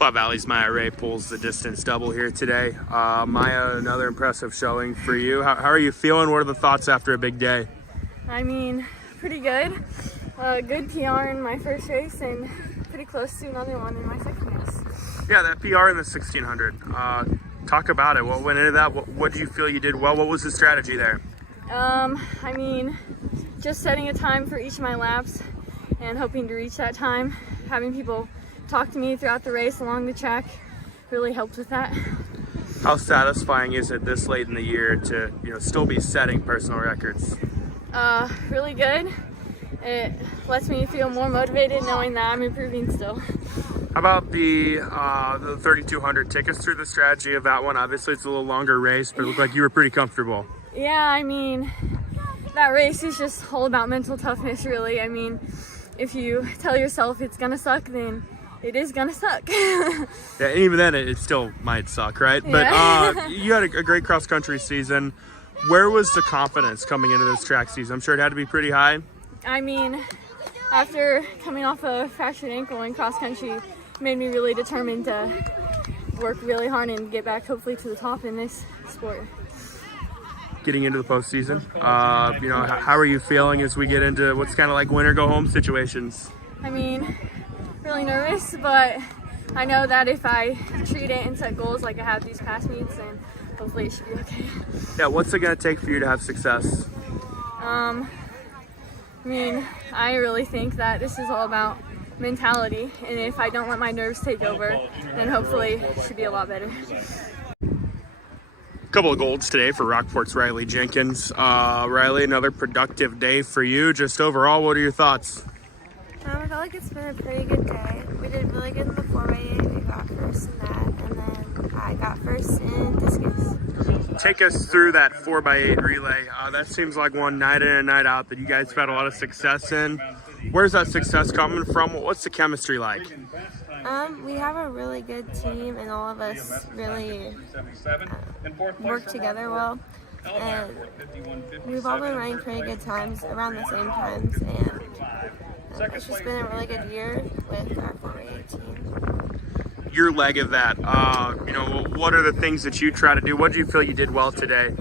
Platte Valley's Maya Ray pulls the distance double here today. Maya, another impressive showing for you. How are you feeling? What are the thoughts after a big day? I mean, pretty good. Good PR in my first race and pretty close to another one in my second race. Yeah, that PR in the 1600. Talk about it. What went into that? What do you feel you did well? What was the strategy there? I mean, just setting a time for each of my laps and hoping to reach that time. Having people talk to me throughout the race along the track really helped with that. How satisfying is it this late in the year to still be setting personal records? Really good. It lets me feel more motivated knowing that I'm improving still. How about the 3200? Take us through the strategy of that one. Obviously it's a little longer race, but it looked like you were pretty comfortable. Yeah, I mean, that race is just all about mental toughness, really. I mean, if you tell yourself it's gonna suck, then it is gonna suck. Yeah, and even then it still might suck, right? Yeah. But you had a great cross-country season. Where was the confidence coming into this track season? I'm sure it had to be pretty high. I mean, after coming off a fractured ankle in cross-country, made me really determined to work really hard and get back hopefully to the top in this sport. Getting into the postseason, how are you feeling as we get into what's kind of like winner go home situations? I mean, really nervous, but I know that if I treat it and set goals like I have these past meets, then hopefully it should be okay. Yeah, what's it going to take for you to have success? I mean, I really think that this is all about mentality, and if I don't let my nerves take over, then hopefully it should be a lot better. Couple of golds today for Rockport's Riley Jenkins. Riley, another productive day for you. Just overall, what are your thoughts? I feel like it's been a pretty good day. We did really good in the 4x8. We got first in that, and then I got first in discus. Take us through that 4x8 relay. That seems like one night in and night out that you guys have had a lot of success in. Where's that success coming from? What's the chemistry like? We have a really good team, and all of us really work together well. And we've all been running pretty good times around the same times, and it's just been a really good year with our 4x8 team. Your leg of that, what are the things that you try to do? What do you feel you did well today?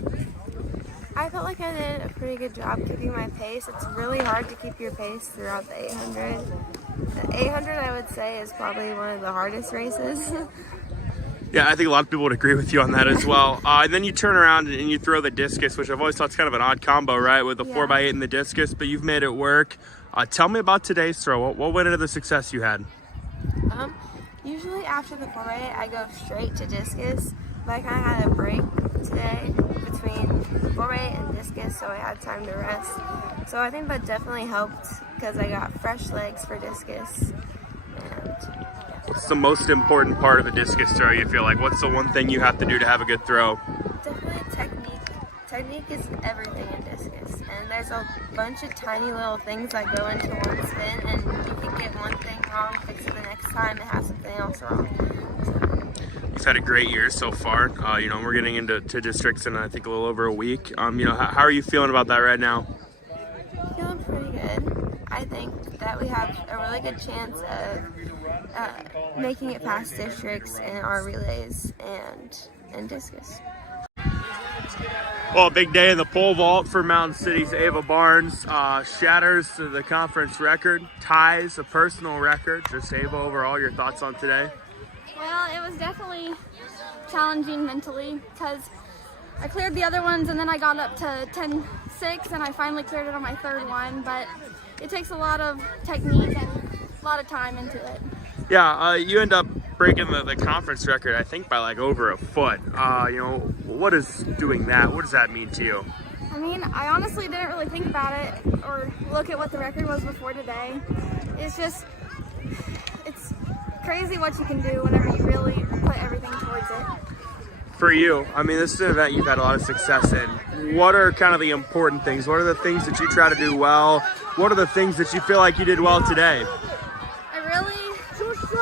I felt like I did a pretty good job keeping my pace. It's really hard to keep your pace throughout the 800. The 800, I would say, is probably one of the hardest races. Yeah, I think a lot of people would agree with you on that as well. And then you turn around and you throw the discus, which I've always thought is kind of an odd combo, right, with the 4x8 and the discus, but you've made it work. Tell me about today's throw. What went into the success you had? Usually after the 4x8, I go straight to discus, but I kind of had a break today between 4x8 and discus, so I had time to rest. So I think that definitely helped because I got fresh legs for discus. And what's the most important part of a discus throw, you feel like? What's the one thing you have to do to have a good throw? Definitely technique. Technique is everything in discus, and there's a bunch of tiny little things that go into one spin, and you can get one thing wrong, fix it the next time, and have something else wrong. You've had a great year so far. We're getting into districts in, I think, a little over a week. How are you feeling about that right now? Feeling pretty good. I think that we have a really good chance of making it past districts in our relays and discus. Well, a big day in the pole vault for Mountain City's Ava Barnes. Shatters the conference record, ties a personal record. Just Ava, overall, your thoughts on today? Well, it was definitely challenging mentally because I cleared the other ones and then I got up to 10.6 and I finally cleared it on my third one, but it takes a lot of technique and a lot of time into it. Yeah, you end up breaking the conference record, I think, by like over a foot. What is doing that? What does that mean to you? I mean, I honestly didn't really think about it or look at what the record was before today. It's crazy what you can do whenever you really put everything towards it. For you, I mean, this is an event you've had a lot of success in. What are kind of the important things? What are the things that you try to do well? What are the things that you feel like you did well today?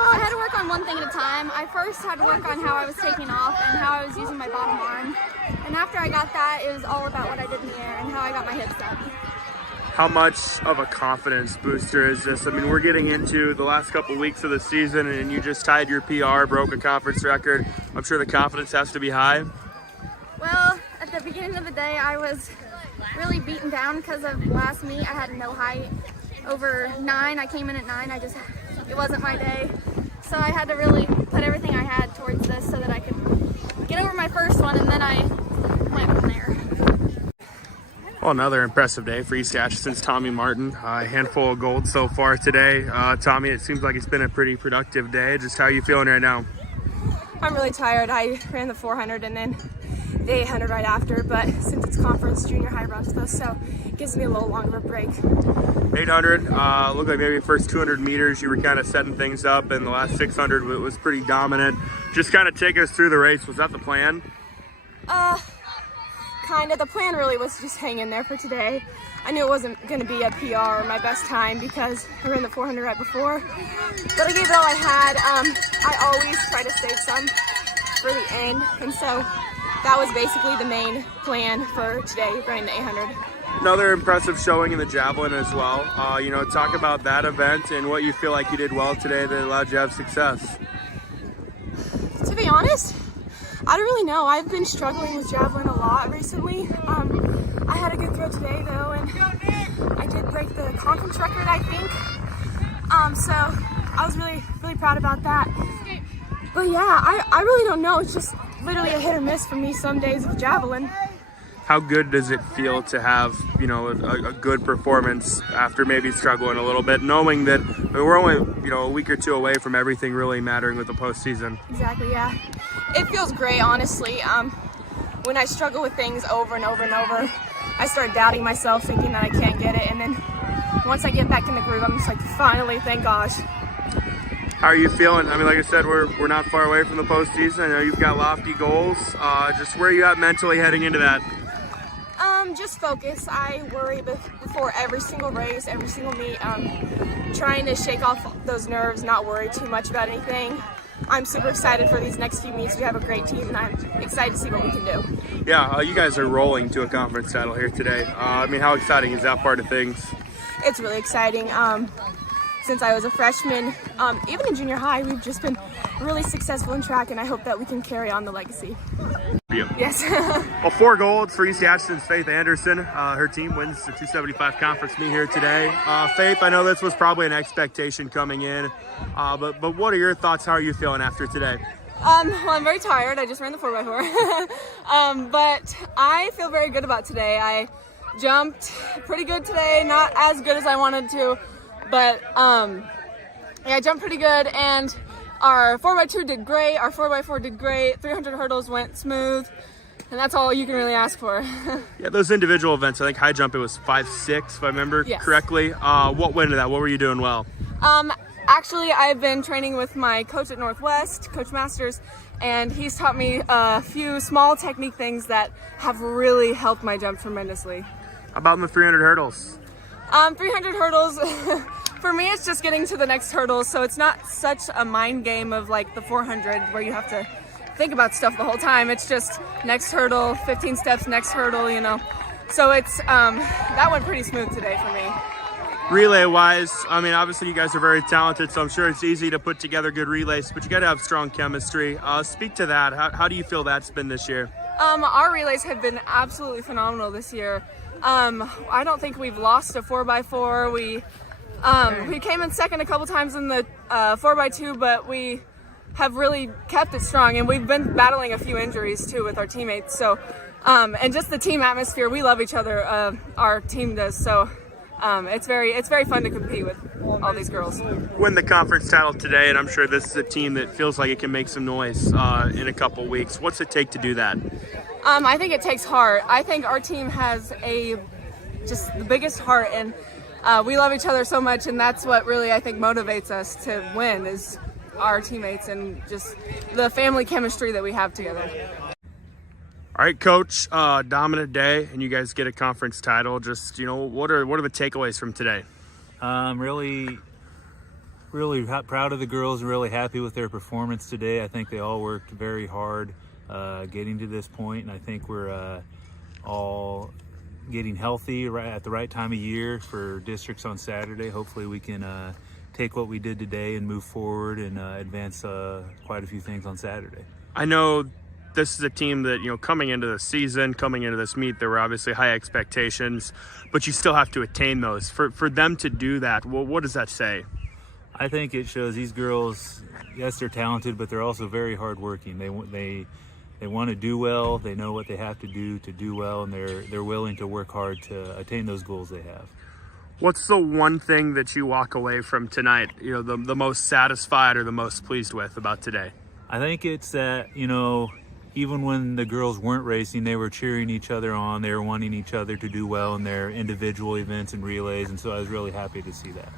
I had to work on one thing at a time. I first had to work on how I was taking off and how I was using my bottom arm. And after I got that, it was all about what I did in the air and how I got my hips up. How much of a confidence booster is this? I mean, we're getting into the last couple weeks of the season, and you just tied your PR, broke a conference record. I'm sure the confidence has to be high. Well, at the beginning of the day, I was really beaten down because of last meet. I had no height over 9. I came in at 9. It wasn't my day. So I had to really put everything I had towards this so that I could get over my first one, and then I went from there. Well, another impressive day for East Atchison's Tommy Martin. A handful of gold so far today. Tommy, it seems like it's been a pretty productive day. Just how are you feeling right now? I'm really tired. I ran the 400 and then the 800 right after, but since it's conference junior high runs with us, so it gives me a little longer of a break. 800, looked like maybe the first 200 meters you were kind of setting things up, and the last 600 was pretty dominant. Just kind of take us through the race. Was that the plan? Kind of. The plan really was just hang in there for today. I knew it wasn't going to be a PR or my best time because I ran the 400 right before, but I gave it all I had. I always try to save some for the end, and so that was basically the main plan for today, running the 800. Another impressive showing in the javelin as well. Talk about that event and what you feel like you did well today that allowed you to have success. To be honest, I don't really know. I've been struggling with javelin a lot recently. I had a good throw today though, and I did break the conference record, I think. So I was really, really proud about that. But yeah, I really don't know. It's just literally a hit or miss for me some days with javelin. How good does it feel to have, a good performance after maybe struggling a little bit, knowing that we're only, a week or two away from everything really mattering with the postseason? Exactly, yeah. It feels great, honestly. When I struggle with things over and over and over, I start doubting myself, thinking that I can't get it, and then once I get back in the groove, I'm just like, finally, thank gosh. How are you feeling? I mean, like I said, we're not far away from the postseason. I know you've got lofty goals. Just where are you at mentally heading into that? Just focus. I worry before every single race, every single meet. Trying to shake off those nerves, not worry too much about anything. I'm super excited for these next few meets. We have a great team, and I'm excited to see what we can do. Yeah, you guys are rolling to a conference title here today. How exciting is that part of things? It's really exciting. Since I was a freshman, even in junior high, we've just been really successful in track, and I hope that we can carry on the legacy. Yeah. Yes. Well, 4 golds for East Atchison's Faith Anderson. Her team wins the 275 conference meet here today. Faith, I know this was probably an expectation coming in, but what are your thoughts? How are you feeling after today? Well, I'm very tired. I just ran the 4x4. But I feel very good about today. I jumped pretty good today, not as good as I wanted to, but I jumped pretty good, and our 4x2 did great, our 4x4 did great, 300 hurdles went smooth, and that's all you can really ask for. Yeah, those individual events, I think high jump it was 5.6 if I remember correctly. What went into that? What were you doing well? Actually, I've been training with my coach at Northwest, Coach Masters, and he's taught me a few small technique things that have really helped my jump tremendously. How about in the 300 hurdles? 300 hurdles, for me it's just getting to the next hurdle, so it's not such a mind game of like the 400 where you have to think about stuff the whole time. It's just next hurdle, 15 steps, next hurdle, So it's, that went pretty smooth today for me. Relay-wise, obviously you guys are very talented, so I'm sure it's easy to put together good relays, but you got to have strong chemistry. Speak to that. How do you feel that's been this year? Our relays have been absolutely phenomenal this year. I don't think we've lost a 4x4. We came in second a couple times in the 4x2, but we have really kept it strong, and we've been battling a few injuries too with our teammates. So, and just the team atmosphere, we love each other. Our team does. So, it's very fun to compete with all these girls. Win the conference title today, and I'm sure this is a team that feels like it can make some noise in a couple weeks. What's it take to do that? I think it takes heart. I think our team has just the biggest heart, and we love each other so much, and that's what really I think motivates us to win is our teammates and just the family chemistry that we have together. All right, Coach, dominant day, and you guys get a conference title. Just, what are the takeaways from today? Really proud of the girls, really happy with their performance today. I think they all worked very hard getting to this point, and I think we're all getting healthy right at the right time of year for districts on Saturday. Hopefully we can take what we did today and move forward and advance quite a few things on Saturday. I know this is a team that, coming into the season, coming into this meet, there were obviously high expectations, but you still have to attain those. For them to do that, well, what does that say? I think it shows these girls, yes, they're talented, but they're also very hardworking. They want to do well. They know what they have to do well, and they're willing to work hard to attain those goals they have. What's the one thing that you walk away from tonight, the most satisfied or the most pleased with about today? I think it's that, even when the girls weren't racing, they were cheering each other on. They were wanting each other to do well in their individual events and relays, and so I was really happy to see that.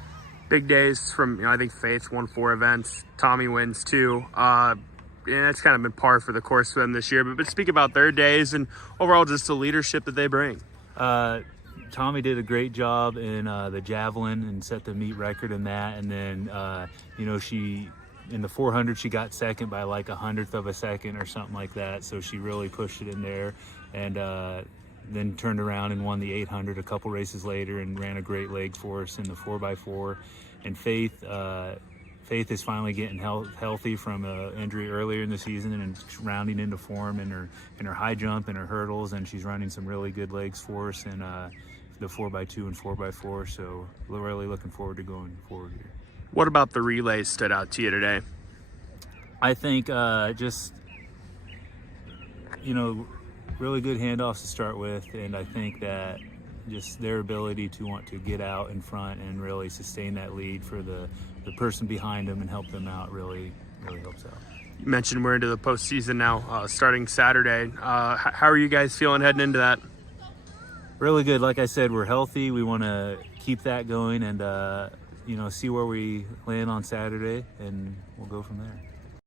Big days from, I think Faith won 4 events. Tommy wins 2. And it's kind of been par for the course for them this year. But speak about their days and overall just the leadership that they bring. Tommy did a great job in the javelin and set the meet record in that. And then, she in the 400 she got second by like 100th of a second or something like that. So she really pushed it in there, and then turned around and won the 800 a couple races later and ran a great leg for us in the 4x4. And Faith is finally getting healthy from an injury earlier in the season and rounding into form in her high jump and her hurdles, and she's running some really good legs for us in the 4x2 and 4x4. So we're really looking forward to going forward here. What about the relays stood out to you today? I think really good handoffs to start with, and I think that just their ability to want to get out in front and really sustain that lead for the person behind them and help them out really helps out. You mentioned we're into the postseason now, starting Saturday. How are you guys feeling heading into that? Really good. Like I said, we're healthy. We want to keep that going and see where we land on Saturday, and we'll go from there.